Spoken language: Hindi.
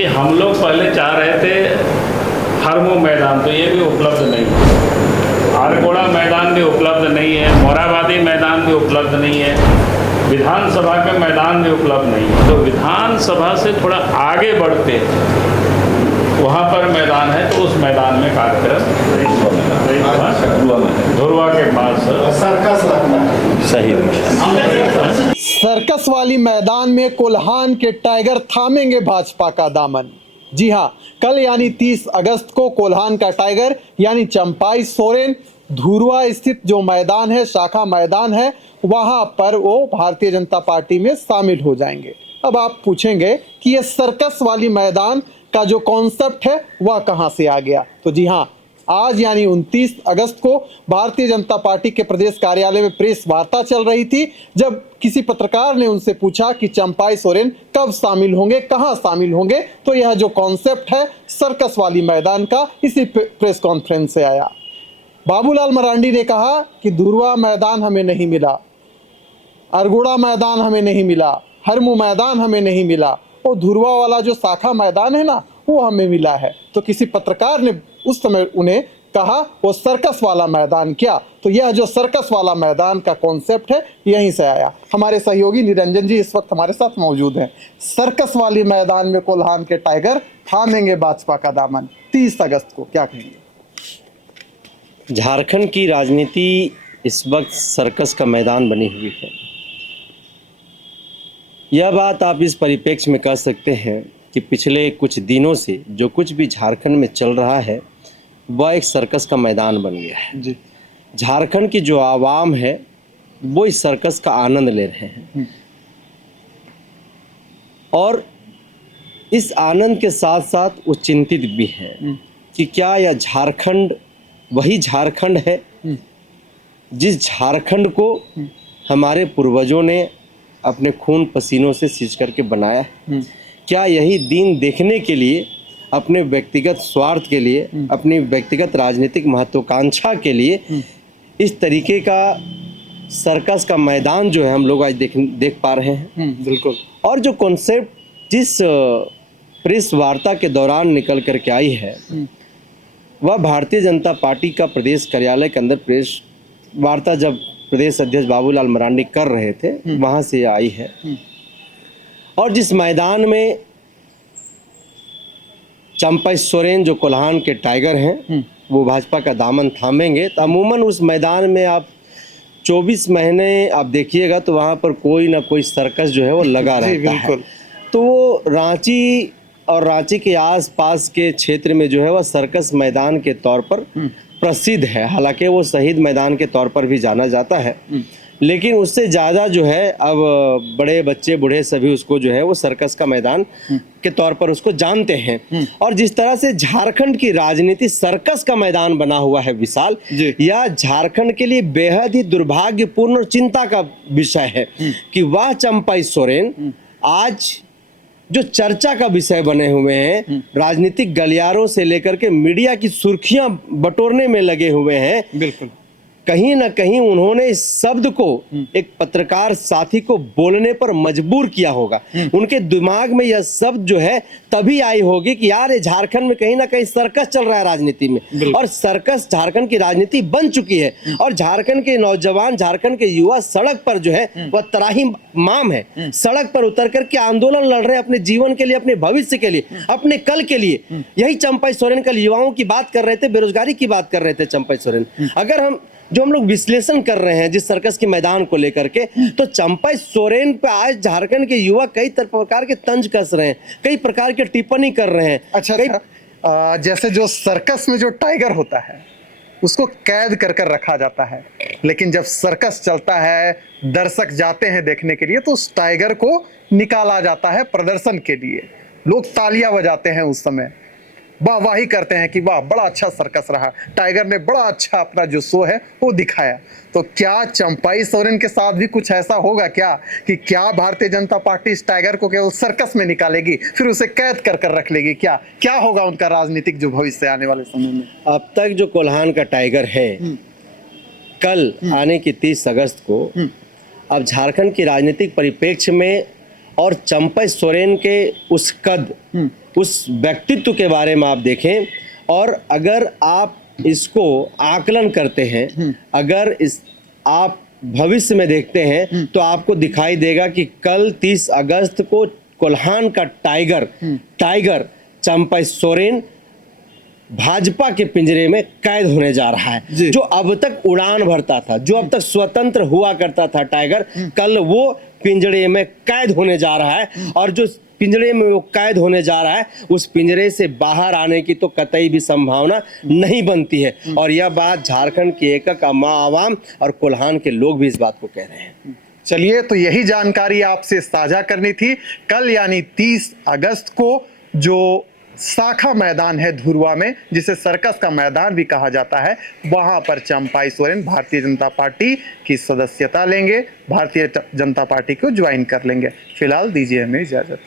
देखिए, हम लोग पहले चाह रहे थे हरमो मैदान, तो ये भी उपलब्ध नहीं है। आरगोड़ा मैदान भी उपलब्ध नहीं है, मोराबादी मैदान भी उपलब्ध नहीं है, विधानसभा के मैदान भी उपलब्ध नहीं है। तो विधानसभा से थोड़ा आगे बढ़ते वहाँ पर मैदान है, तो उस मैदान में कार्यक्रम धुरवा के पास सर्कस लगता है। सही। सर्कस वाली मैदान में कोल्हान के टाइगर थामेंगे भाजपा का दामन। जी हां, कल यानी 30 अगस्त को कोल्हान का टाइगर यानी चंपाई सोरेन धुरवा स्थित जो मैदान है, शाखा मैदान है, वहां पर वो भारतीय जनता पार्टी में शामिल हो जाएंगे। अब आप पूछेंगे कि ये सर्कस वाली मैदान का जो कॉन्सेप्ट है वह कहां से आ गया। तो जी हां, आज यानी 29 अगस्त को भारतीय जनता पार्टी के प्रदेश कार्यालय में प्रेस वार्ता चल रही थी, जब किसी पत्रकार ने उनसे पूछा कि चंपाई सोरेन कब शामिल होंगे, कहां शामिल होंगे, तो यह जो कॉन्सेप्ट है सर्कस वाली मैदान का, इसी प्रेस कॉन्फ्रेंस से आया। बाबूलाल मरांडी ने कहा कि धुरवा मैदान हमें नहीं मिला, अरगोड़ा मैदान हमें नहीं मिला, हरमू मैदान हमें नहीं मिला, वो धुरवा वाला जो शाखा मैदान है ना, वो हमें मिला है। तो किसी पत्रकार ने उस समय उन्हें कहा वो सर्कस वाला मैदान क्या, तो यह जो सर्कस वाला मैदान का कॉन्सेप्ट है यहीं से आया। हमारे सहयोगी निरंजन जी इस वक्त हमारे साथ मौजूद हैं। सर्कस वाली मैदान में कोल्हान के टाइगर थामेंगे भाजपा का दामन, 30 अगस्त को, क्या कहेंगे? झारखंड की राजनीति इस वक्त सर्कस का मैदान बनी हुई है। यह बात आप इस परिप्रेक्ष्य में कह सकते हैं कि पिछले कुछ दिनों से जो कुछ भी झारखंड में चल रहा है वह एक सर्कस का मैदान बन गया है जी। झारखंड की जो आवाम है वो इस सर्कस का आनंद ले रहे हैं और इस आनंद के साथ साथ वो चिंतित भी हैं कि क्या यह झारखंड वही झारखंड है जिस झारखंड को हमारे पूर्वजों ने अपने खून पसीनों से सींच करके बनाया है। क्या यही दिन देखने के लिए, अपने व्यक्तिगत स्वार्थ के लिए, अपनी व्यक्तिगत राजनीतिक महत्वाकांक्षा के लिए इस तरीके का सर्कस का मैदान जो है हम लोग आज देख पा रहे हैं? बिल्कुल। और जो कॉन्सेप्ट जिस प्रेस वार्ता के दौरान निकल करके आई है वह भारतीय जनता पार्टी का प्रदेश कार्यालय के अंदर प्रेस वार्ता जब प्रदेश अध्यक्ष बाबूलाल मरांडी कर रहे थे वहां से आई है। और जिस मैदान में चंपाई सोरेन जो कोल्हान के टाइगर हैं वो भाजपा का दामन थामेंगे, तो अमूमन उस मैदान में आप 24 महीने आप देखिएगा तो वहाँ पर कोई ना कोई सर्कस जो है वो लगा रहता है। तो वो रांची और रांची के आसपास के क्षेत्र में जो है वह सर्कस मैदान के तौर पर प्रसिद्ध है। हालांकि वो शहीद मैदान के तौर पर भी जाना जाता है, लेकिन उससे ज़्यादा जो है अब बड़े बच्चे बूढ़े सभी उसको जो है वो सर्कस का मैदान के तौर पर उसको जानते हैं। और जिस तरह से झारखंड की राजनीति सर्कस का मैदान बना हुआ है विशाल, यह झारखंड के लिए बेहद ही दुर्भाग्यपूर्ण और चिंता का विषय है कि वह चंपाई सोरेन आज जो चर्चा का विषय बने हुए हैं, राजनीतिक गलियारों से लेकर के मीडिया की सुर्खियां बटोरने में लगे हुए हैं, बिल्कुल कहीं ना कहीं उन्होंने इस शब्द को एक पत्रकार साथी को बोलने पर मजबूर किया होगा। उनके दिमाग में यह शब्द जो है तभी आई होगी कि यार ये झारखंड में कहीं ना कहीं सर्कस चल रहा है राजनीति में, और सर्कस झारखंड की राजनीति बन चुकी है। और झारखंड के नौजवान, झारखंड के युवा सड़क पर जो है वह त्राहिमाम है, सड़क पर उतर करके आंदोलन लड़ रहे हैं अपने जीवन के लिए, अपने भविष्य के लिए, अपने कल के लिए। यही चंपाई सोरेन कल युवाओं की बात कर रहे थे, बेरोजगारी की बात कर रहे थे चंपाई सोरेन। अगर हम लोग विश्लेषण कर रहे हैं जिस सर्कस के मैदान को लेकर के, तो चंपाई सोरेन पे आज झारखंड के युवा कई प्रकार के तंज कस रहे हैं, कई प्रकार के टिप्पणी कर रहे हैं। अच्छा, जैसे जो सर्कस में जो टाइगर होता है उसको कैद कर कर रखा जाता है, लेकिन जब सर्कस चलता है, दर्शक जाते हैं देखने के लिए, तो उस टाइगर को निकाला जाता है प्रदर्शन के लिए। लोग तालियां बजाते हैं उस समय, वाहवाही करते हैं कि वाह बड़ा अच्छा सर्कस रहा, टाइगर ने बड़ा अच्छा अपना जो शो है वो दिखाया। तो क्या चंपाई सोरेन के साथ भी कुछ ऐसा होगा क्या कि क्या भारतीय जनता पार्टी इस टाइगर को केवल सर्कस में निकालेगी, फिर उसे कैद कर कर रख लेगी? क्या होगा उनका राजनीतिक जो भविष्य आने वाले समय में? अब तक जो कोल्हान का टाइगर है, कल आने की 30 अगस्त को अब झारखंड की राजनीतिक परिप्रेक्ष्य में और चंपाई सोरेन के उस कद उस व्यक्तित्व के बारे में आप देखें और अगर आप इसको आकलन करते हैं, अगर इस आप भविष्य में देखते हैं तो आपको दिखाई देगा कि कल 30 अगस्त को कोल्हान का टाइगर चंपाई सोरेन भाजपा के पिंजरे में कैद होने जा रहा है। जो अब तक उड़ान भरता था, जो अब तक स्वतंत्र हुआ करता था टाइगर, कल वो पिंजरे में कैद होने जा रहा है। और जो पिंजरे में वो कैद होने जा रहा है, उस पिंजरे से बाहर आने की तो कतई भी संभावना नहीं बनती है। और यह बात झारखंड की एकक आवाम और कोल्हान के लोग भी इस बात को कह रहे हैं। चलिए, तो यही जानकारी आपसे साझा करनी थी। कल यानी 30 अगस्त को जो शाखा मैदान है धुरवा में, जिसे सर्कस का मैदान भी कहा जाता है, वहां पर चंपाई सोरेन भारतीय जनता पार्टी की सदस्यता लेंगे, भारतीय जनता पार्टी को ज्वाइन कर लेंगे। फिलहाल दीजिए हमें इजाजत।